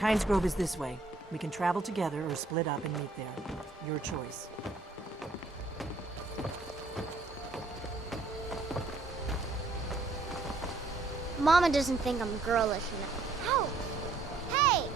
Kynes Grove is this way. We can travel together or split up and meet there. Your choice. Mama doesn't think I'm girlish enough. Help! Hey!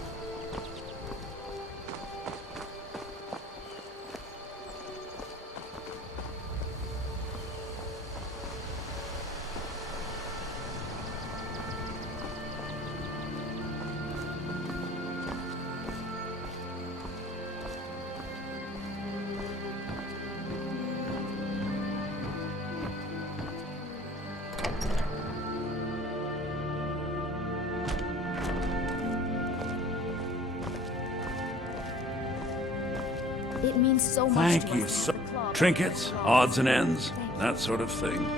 It means so much Thank to you us. so Trinkets, odds and ends, that sort of thing.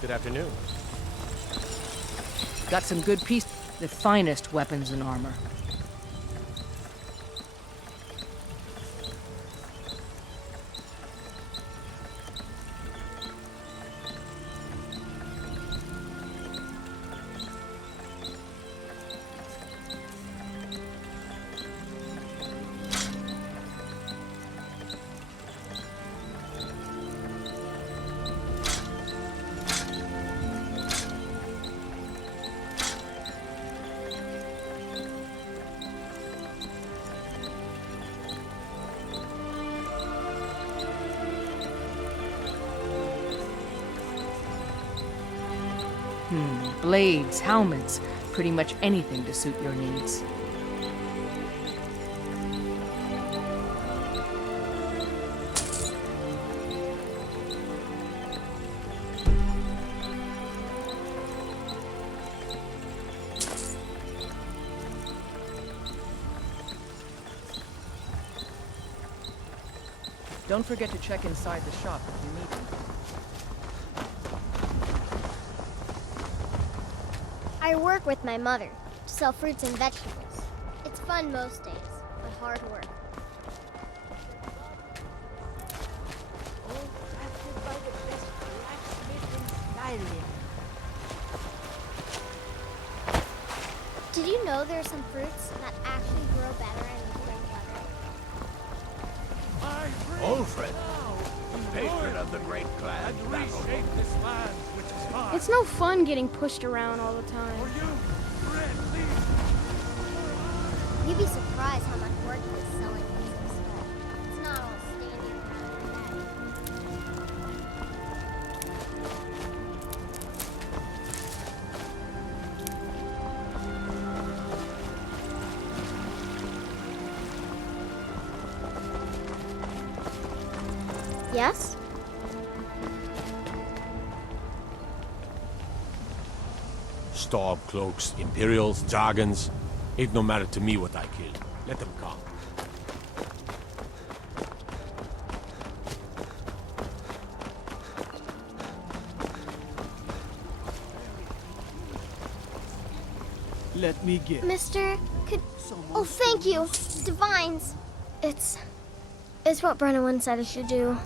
Good afternoon. Got some good pieces, the finest weapons and armor. Blades, helmets, pretty much anything to suit your needs. Don't forget to check inside the shop if you need it. I work with my mother to sell fruits and vegetables. It's fun most days, but hard work. Crafted by the best blacksmith in Skyrim. Did you know there are some fruits that actually grow better in cold weather? Alfred, patron of the great clan, reshape this land, which is mine. It's no fun getting pushed around all the time. You'd be surprised how much work it is selling this stuff. It's not all standing around. Yes? Stormcloaks, Imperials, Dragons. Ain't no matter to me what I kill. Let them come. Let me get. Mister, could... Oh, thank you. Divines. It's what Brennan said I should do.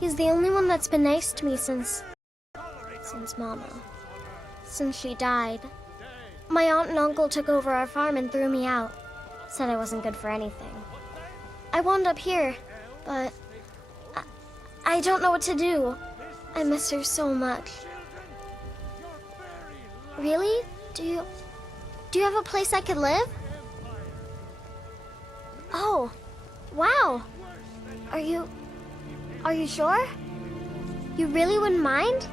He's the only one that's been nice to me since Mama. Since she died. My aunt and uncle took over our farm and threw me out. Said I wasn't good for anything. I wound up here, but I don't know what to do. I miss her so much. Really? Do you have a place I could live? Oh, wow. Are you sure? You really wouldn't mind?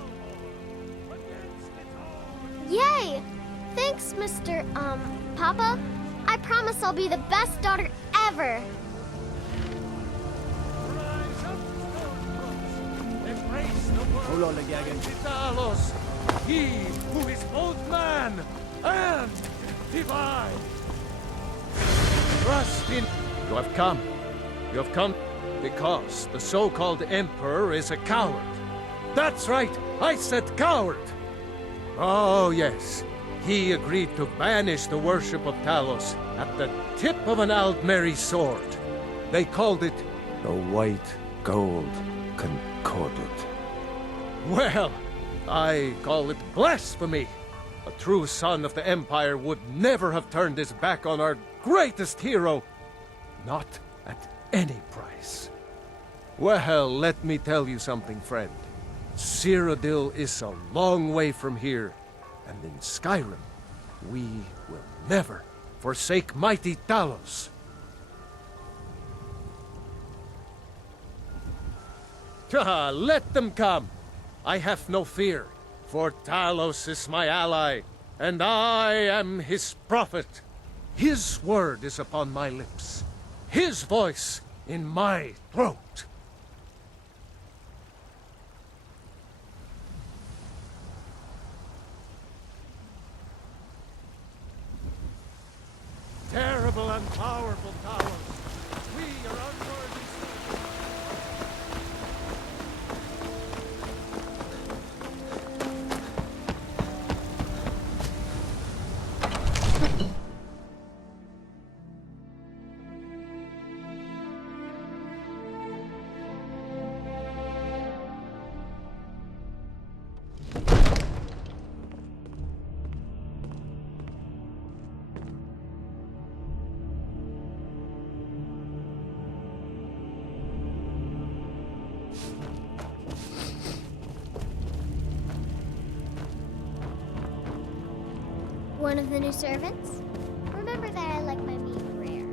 Yay! Thanks, Mr. Papa. I promise I'll be the best daughter ever. Embrace the word of Talos, he who is both man and divine. Trust in... You have come. You have come because the so-called Emperor is a coward. That's right, I said coward. Oh, yes. He agreed to banish the worship of Talos at the tip of an Aldmeri sword. They called it... The White Gold Concordat. Well, I call it blasphemy. A true son of the Empire would never have turned his back on our greatest hero. Not at any price. Well, let me tell you something, friend. Cyrodiil is a long way from here. And in Skyrim, we will never forsake mighty Talos. Let them come. I have no fear, for Talos is my ally, and I am his prophet. His word is upon my lips, his voice in my throat. Terrible and powerful Talos, we are unworthy. One of the new servants? Remember that I like my meat rare.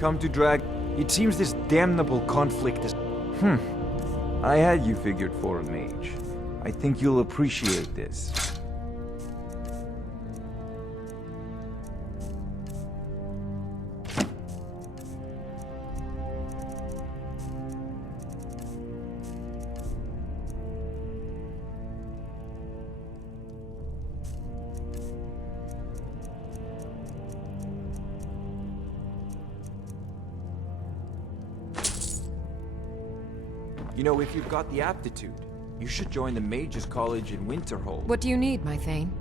Come to Drag... It seems this damnable conflict is... I had you figured for a mage. I think you'll appreciate this. You know, if you've got the aptitude, you should join the Mages College in Winterhold. What do you need, my Thane?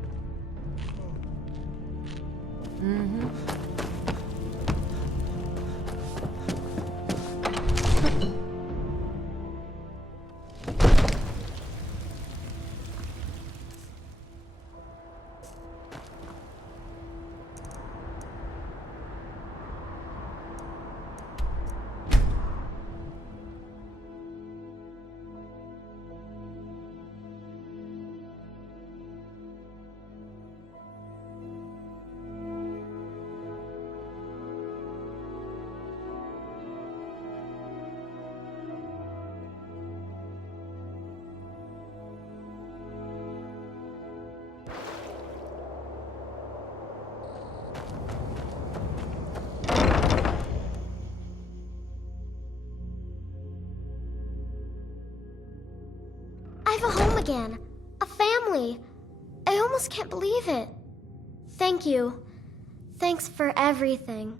again. A family. I almost can't believe it. Thank you. Thanks for everything.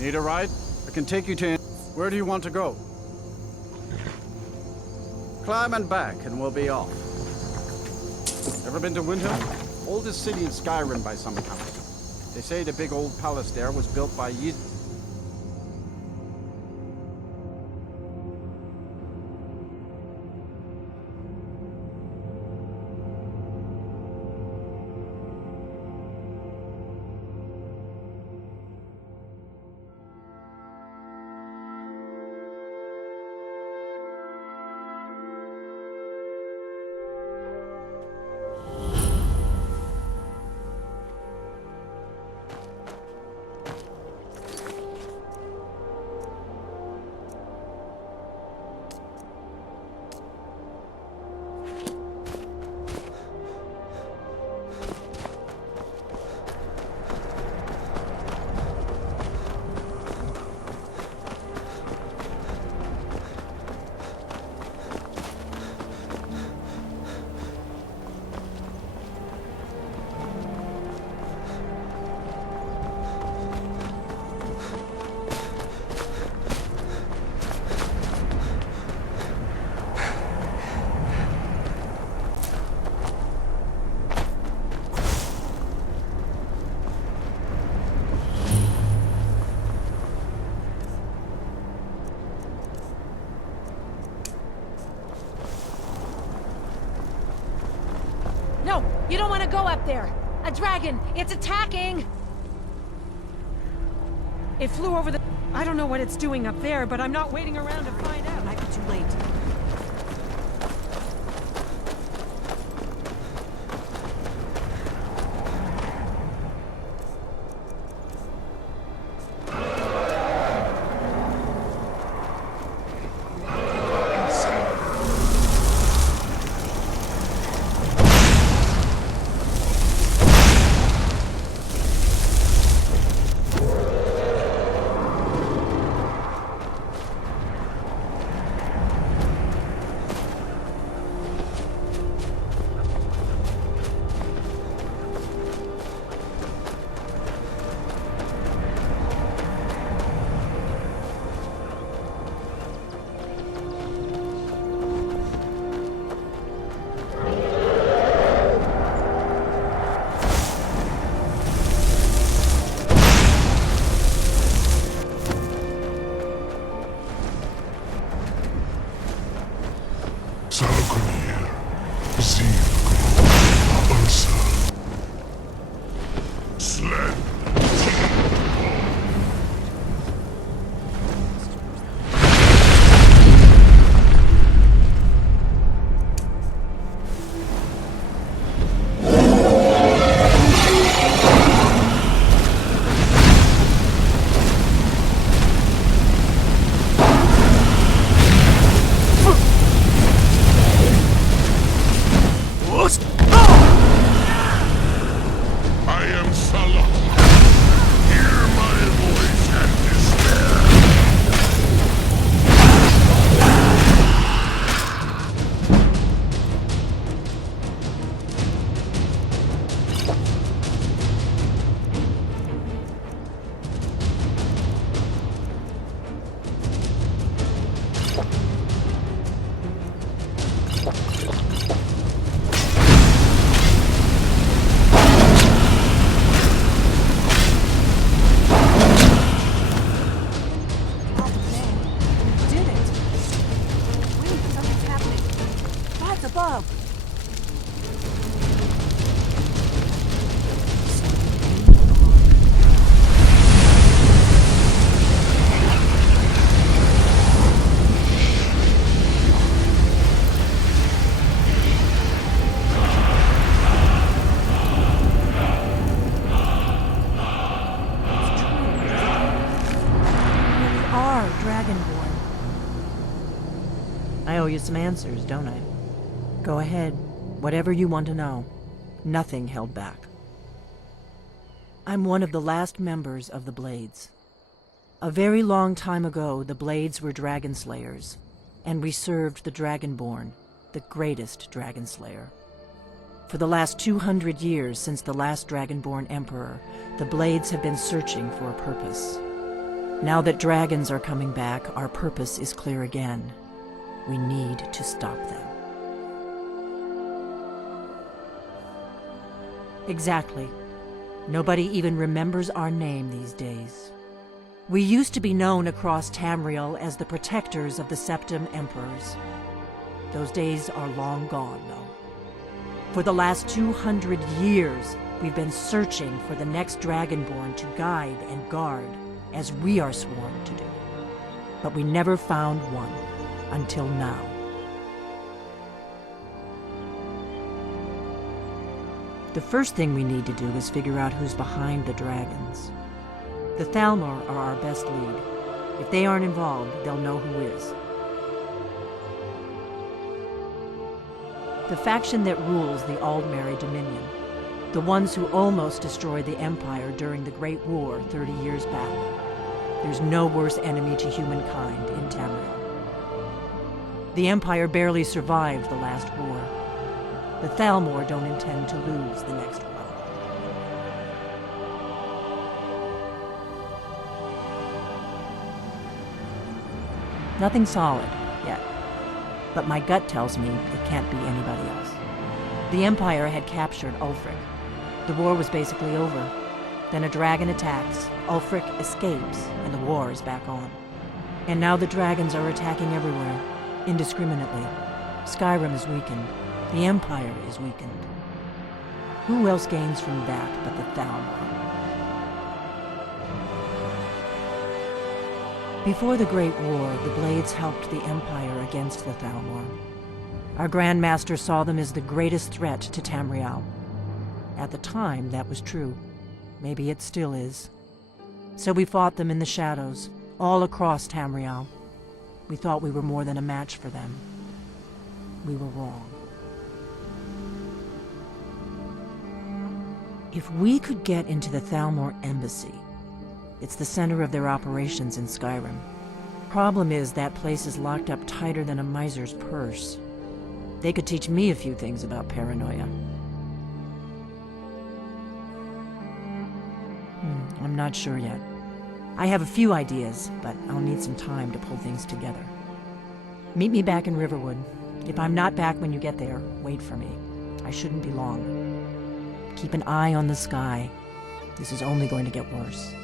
Need a ride? I can take you to... Where do you want to go? Climb and back, and we'll be off. Ever been to Windhelm? Oldest city in Skyrim by some count. They say the big old palace there was built by No, you don't want to go up there. A dragon, it's attacking. It flew over the... I don't know what it's doing up there, but I'm not waiting around to find out. It might be too late. Dragonborn. I owe you some answers, don't I? Go ahead. Whatever you want to know. Nothing held back. I'm one of the last members of the Blades. A very long time ago, the Blades were dragon slayers, and we served the Dragonborn, the greatest dragon slayer. For the last 200 years since the last Dragonborn Emperor, the Blades have been searching for a purpose. Now that dragons are coming back, our purpose is clear again. We need to stop them. Exactly. Nobody even remembers our name these days. We used to be known across Tamriel as the protectors of the Septim Emperors. Those days are long gone, though. For the last 200 years, we've been searching for the next Dragonborn to guide and guard, as we are sworn to do. But we never found one, until now. The first thing we need to do is figure out who's behind the dragons. The Thalmor are our best lead. If they aren't involved, they'll know who is. The faction that rules the Aldmeri Dominion. The ones who almost destroyed the Empire during the Great War 30 years back. There's no worse enemy to humankind in Tamriel. The Empire barely survived the last war. The Thalmor don't intend to lose the next one. Nothing solid, yet. But my gut tells me it can't be anybody else. The Empire had captured Ulfric. The war was basically over. Then a dragon attacks, Ulfric escapes, and the war is back on. And now the dragons are attacking everywhere, indiscriminately. Skyrim is weakened. The Empire is weakened. Who else gains from that but the Thalmor? Before the Great War, the Blades helped the Empire against the Thalmor. Our Grand Master saw them as the greatest threat to Tamriel. At the time, that was true. Maybe it still is. So we fought them in the shadows, all across Tamriel. We thought we were more than a match for them. We were wrong. If we could get into the Thalmor embassy, it's the center of their operations in Skyrim. Problem is, that place is locked up tighter than a miser's purse. They could teach me a few things about paranoia. I'm not sure yet. I have a few ideas, but I'll need some time to pull things together. Meet me back in Riverwood. If I'm not back when you get there, wait for me. I shouldn't be long. Keep an eye on the sky. This is only going to get worse.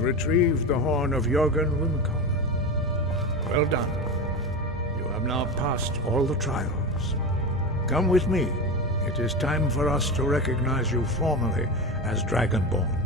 Retrieved the horn of Jörgen Wimcom. Well done. You have now passed all the trials. Come with me. It is time for us to recognize you formally as Dragonborn.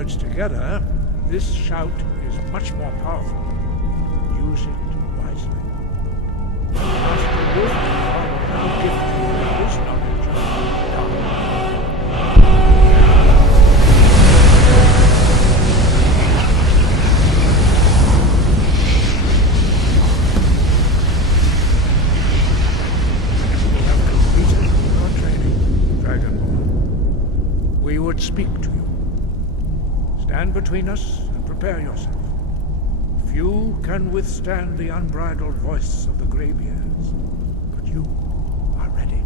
words together, this shout is much more powerful. Use it wisely. Master Wolf will now gift you with his knowledge of dark. You have completed your training, Dragonborn. We would speak to you. Stand between us and prepare yourself. Few can withstand the unbridled voice of the Greybeards, but you are ready.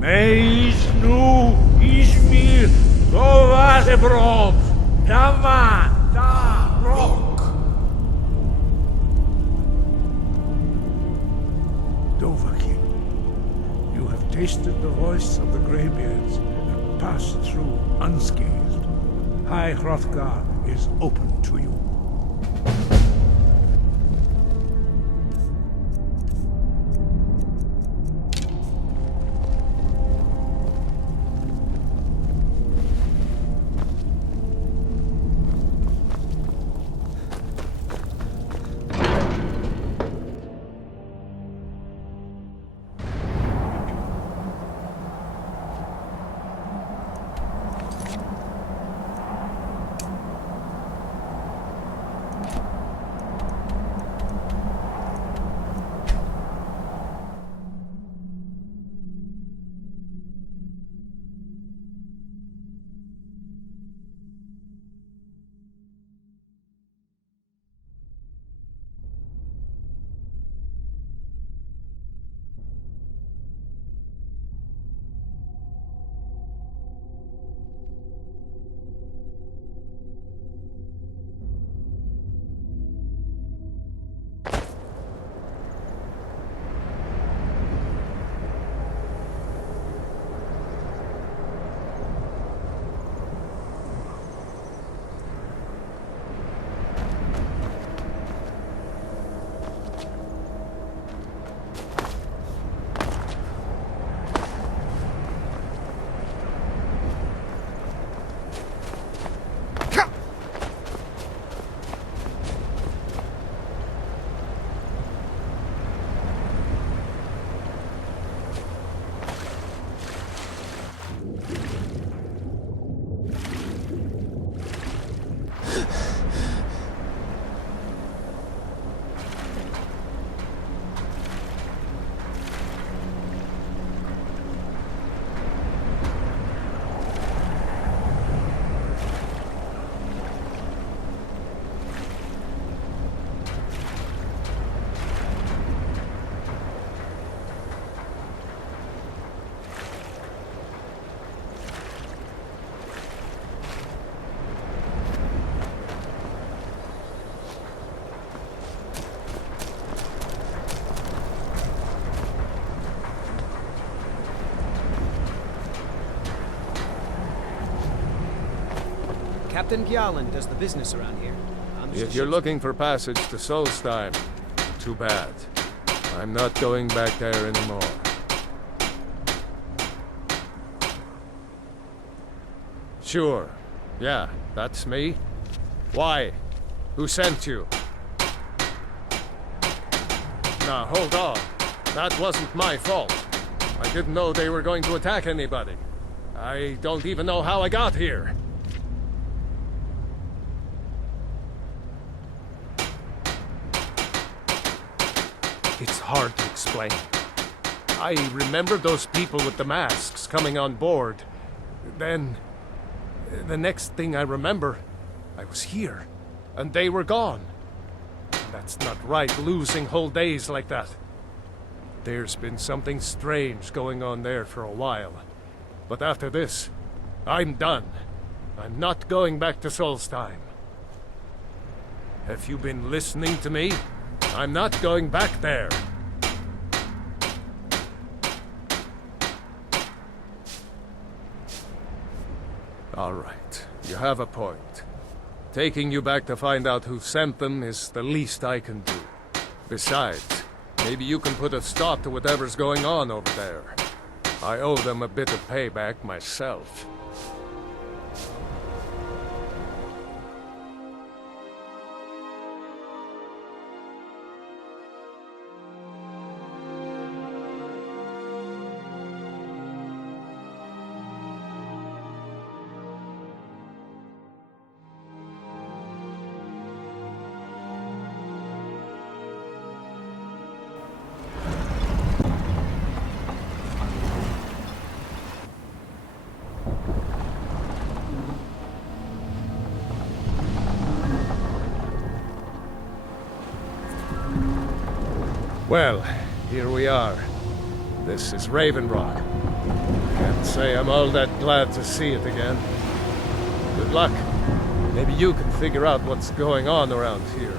Meis nu ismir dovasebrom dama da rock. Dovahkiin, you have tasted the voice of the Greybeards and passed through unscathed. High Hrothgar is open to you. Captain Gjallan does the business around here. If you're looking for passage to Solstheim, too bad. I'm not going back there anymore. Sure. Yeah, that's me. Why? Who sent you? Now, hold on. That wasn't my fault. I didn't know they were going to attack anybody. I don't even know how I got here. It's hard to explain. I remember those people with the masks coming on board. Then, the next thing I remember, I was here, and they were gone. That's not right, losing whole days like that. There's been something strange going on there for a while. But after this, I'm done. I'm not going back to Solstheim. Have you been listening to me? I'm not going back there. All right, you have a point. Taking you back to find out who sent them is the least I can do. Besides, maybe you can put a stop to whatever's going on over there. I owe them a bit of payback myself. Well, here we are. This is Raven Rock. Can't say I'm all that glad to see it again. Good luck. Maybe you can figure out what's going on around here.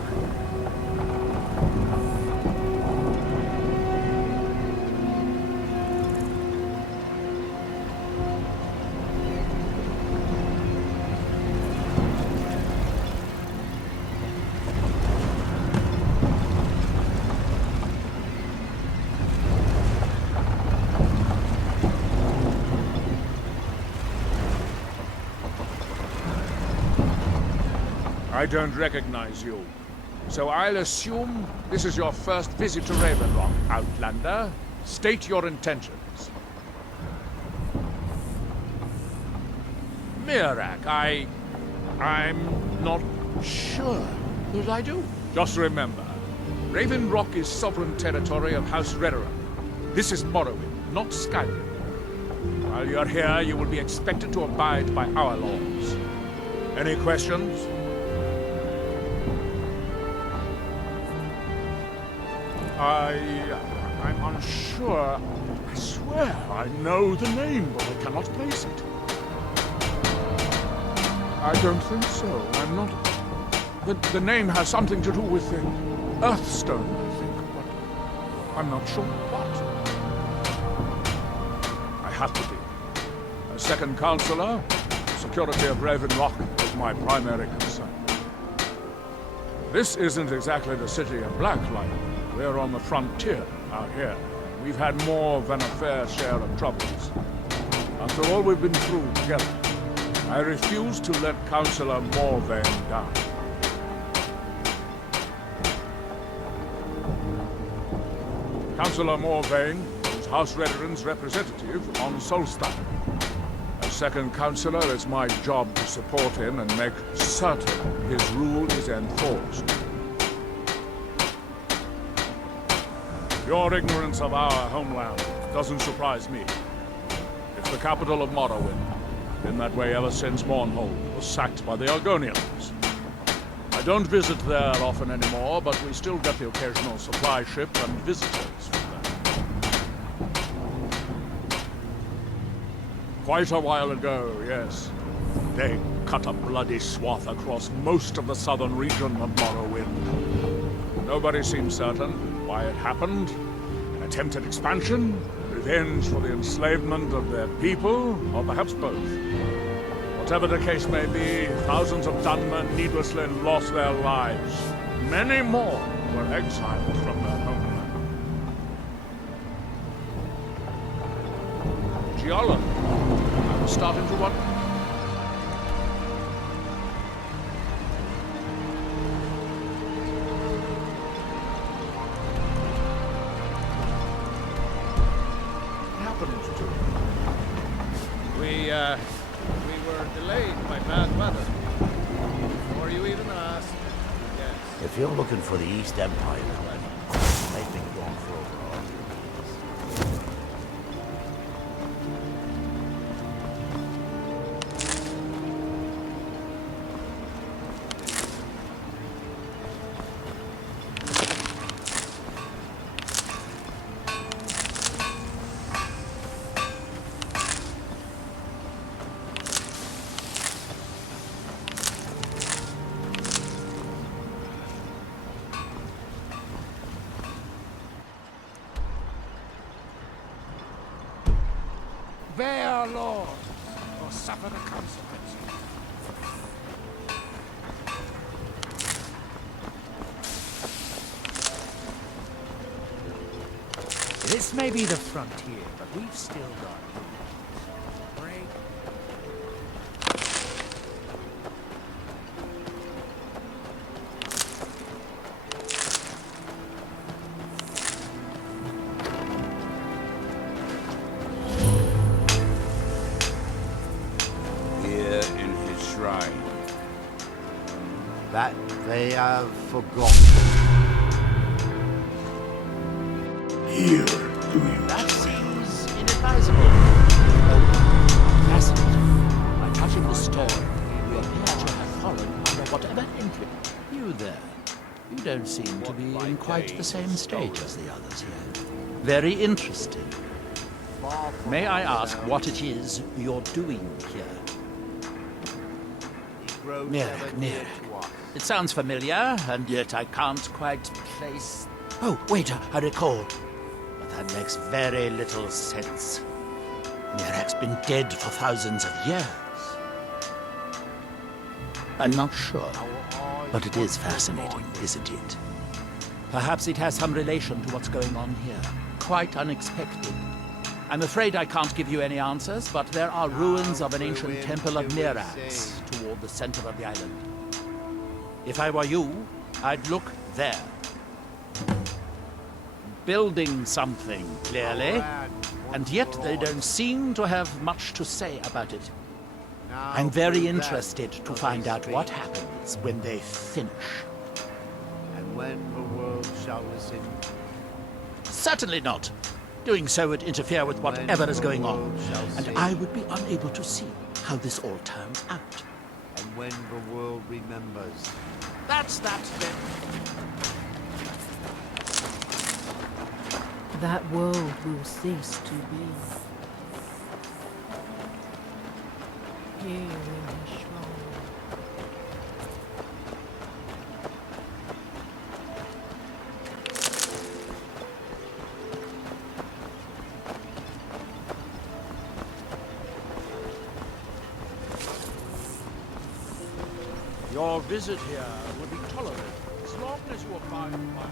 I don't recognize you. So I'll assume this is your first visit to Raven Rock, Outlander. State your intentions. Mirak, I'm not sure that I do. Just remember, Raven Rock is sovereign territory of House Whiterun. This is Morrowwind, not Skyrim. While you're here, you will be expected to abide by our laws. Any questions? I'm unsure. I swear I know the name, but I cannot place it. I don't think so. I'm not... The name has something to do with the Earthstone, I think, but I'm not sure what. I have to be. As second counselor, the security of Raven Rock is my primary concern. This isn't exactly the city of Blacklight. We're on the frontier out here. We've had more than a fair share of troubles. After all we've been through together, I refuse to let Councillor Morrowwind down. Councillor Morrowwind is House Whiterun's representative on Solstheim. As second councillor, it's my job to support him and make certain his rule is enforced. Your ignorance of our homeland doesn't surprise me. It's the capital of Morrowind. Been that way ever since Mournhold was sacked by the Argonians. I don't visit there often anymore, but we still get the occasional supply ship and visitors from there. Quite a while ago, yes. They cut a bloody swath across most of the southern region of Morrowind. Nobody seems certain why it happened. An attempted expansion, revenge for the enslavement of their people, or perhaps both. Whatever the case may be, thousands of Dunmen needlessly lost their lives. Many more were exiled from their homeland. Giallo, I was starting to wonder. We were delayed by bad weather. Before you even asked. Yes. If you're looking for the East Empire, they've been gone for over 100 years. obey our lord, or suffer the consequences. This may be the frontier, but we've still got break. Here in his shrine. That they have forgotten. Here, do you? That seems inadvisable. Oh, fascinating. By touching the stone, you appear to have fallen under whatever influence. You there. You don't seem to be in quite the same state as the others here. Very interesting. May I ask what it is you're doing here? Nearer. It sounds familiar, and yet I can't quite place... Oh, wait, I recall. But that makes very little sense. Mirak's been dead for thousands of years. I'm not sure, but it is fascinating, isn't it? Perhaps it has some relation to what's going on here. Quite unexpected. I'm afraid I can't give you any answers, but there are ruins of an ancient temple of Mirax toward the center of the island. If I were you, I'd look there. Building something, clearly, and yet they don't seem to have much to say about it. I'm very interested to find out what happens when they finish. And when the world shall listen. Certainly not. Doing so would interfere with whatever is going on, and I would be unable to see how this all turns out. And when the world remembers. That's that then. That world will cease to be. Here in his shrine. Your visit here will be tolerated as long as you abide by our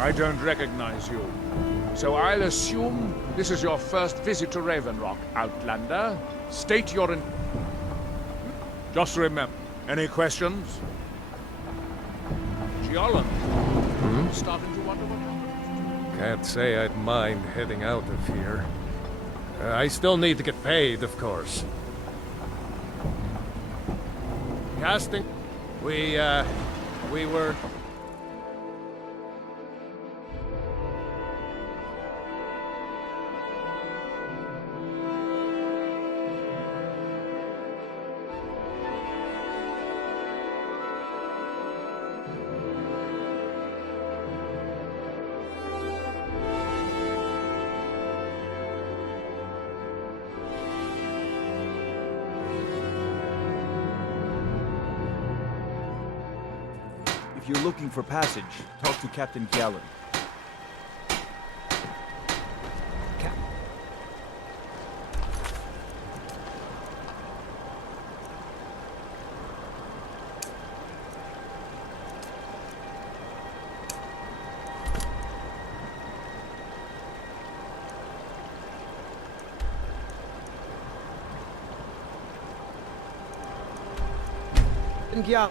I don't recognize you. So I'll assume this is your first visit to Raven Rock, Outlander. State your Just remember, any questions? Giallan, starting to wonder what happened? Can't say I'd mind heading out of here. I still need to get paid, of course. Casting, we were... If you're looking for passage, talk to Captain Gallen. Captain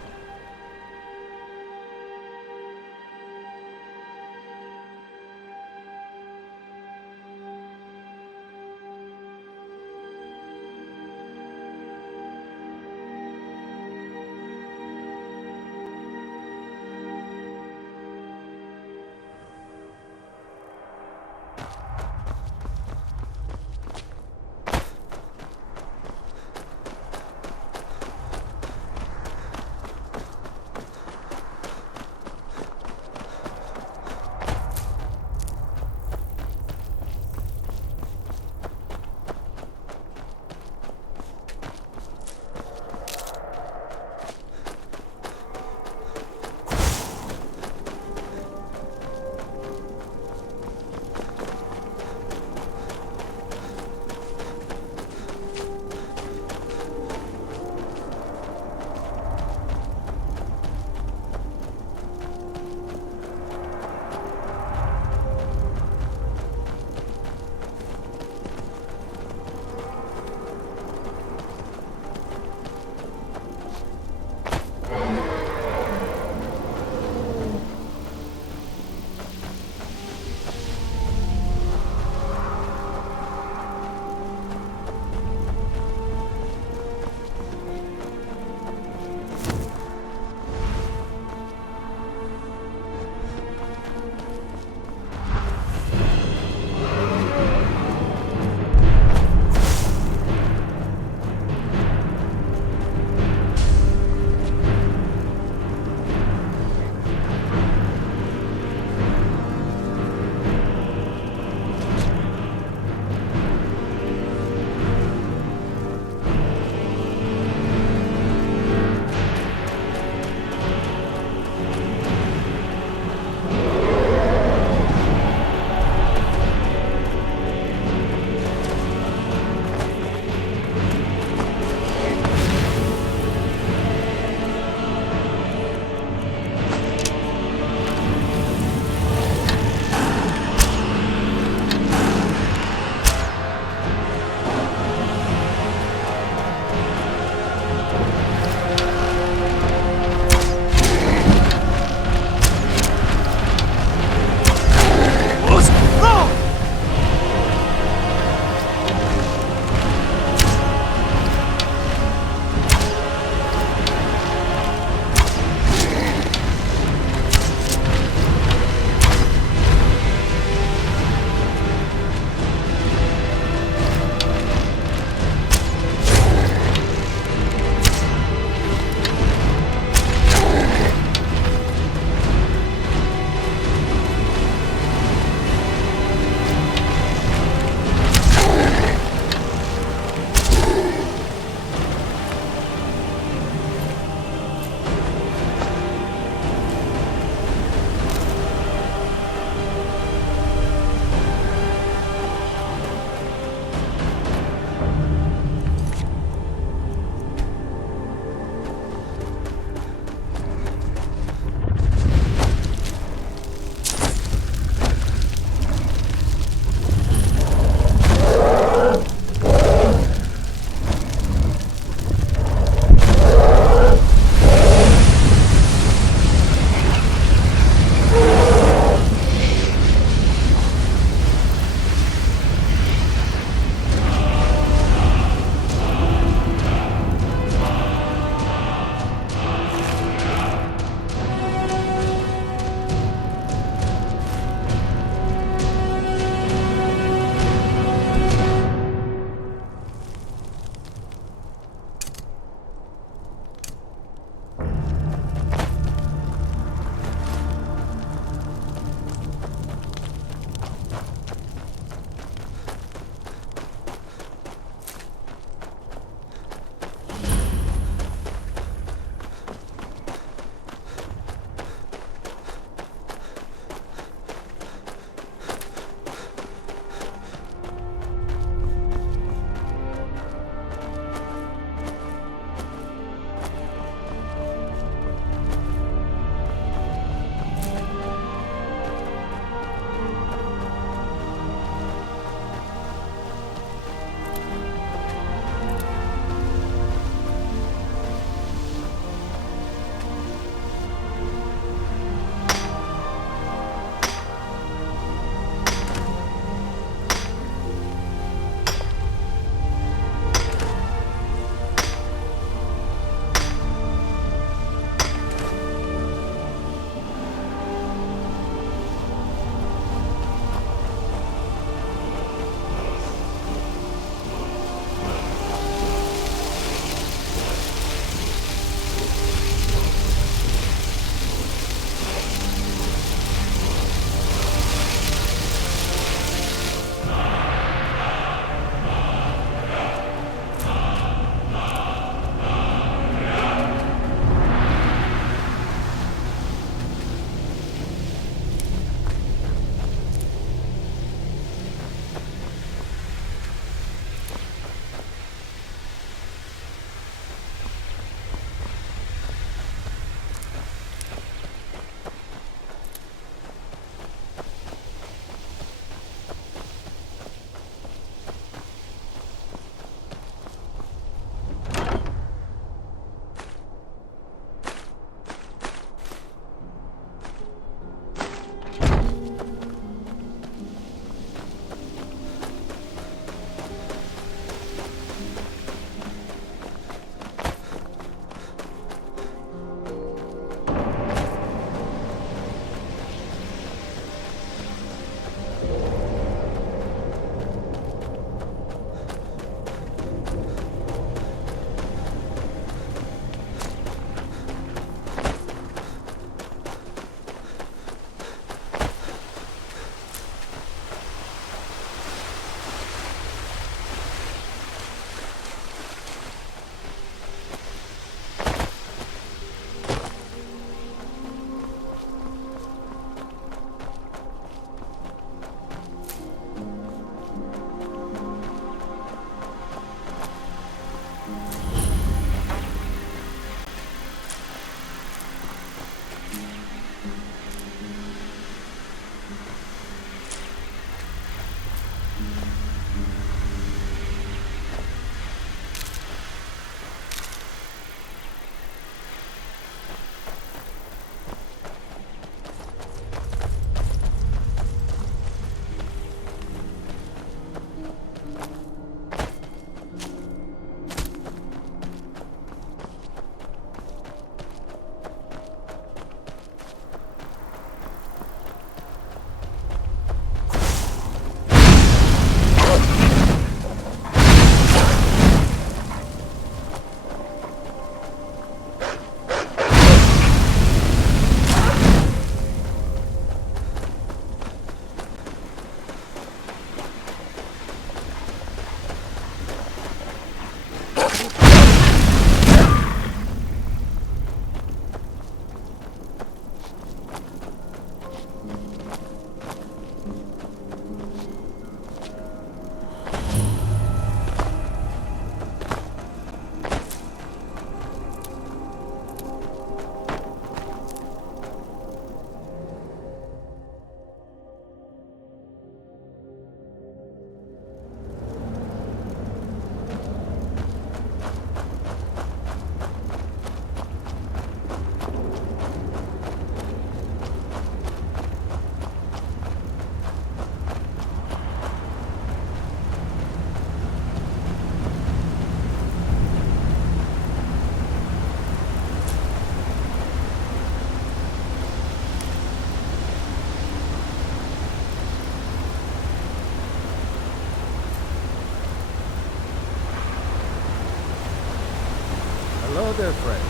No, dear friend.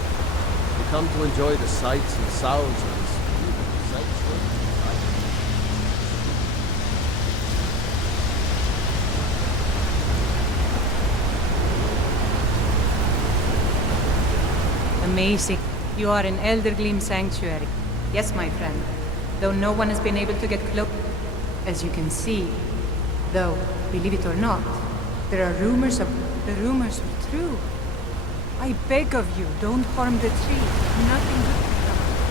We come to enjoy the sights and sounds of this beautiful sanctuary. Amazing. You are in Eldergleam Sanctuary. Yes, my friend. Though no one has been able to get close, as you can see. Though, believe it or not, there are rumors of... The rumors are true. I beg of you, don't harm the tree. Nothing good can come of it.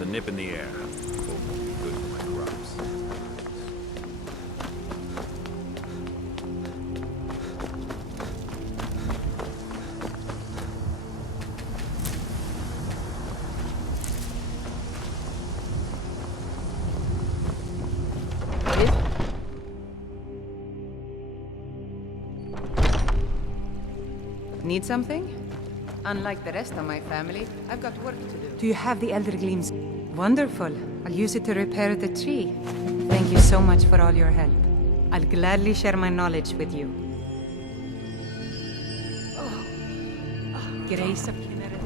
Just a nip in the air. Hope will be good for my crops. Need something? Unlike the rest of my family, I've got work to do. Do you have the Elder Gleam's? Wonderful. I'll use it to repair the tree. Thank you so much for all your help. I'll gladly share my knowledge with you. Grace of Kinneret.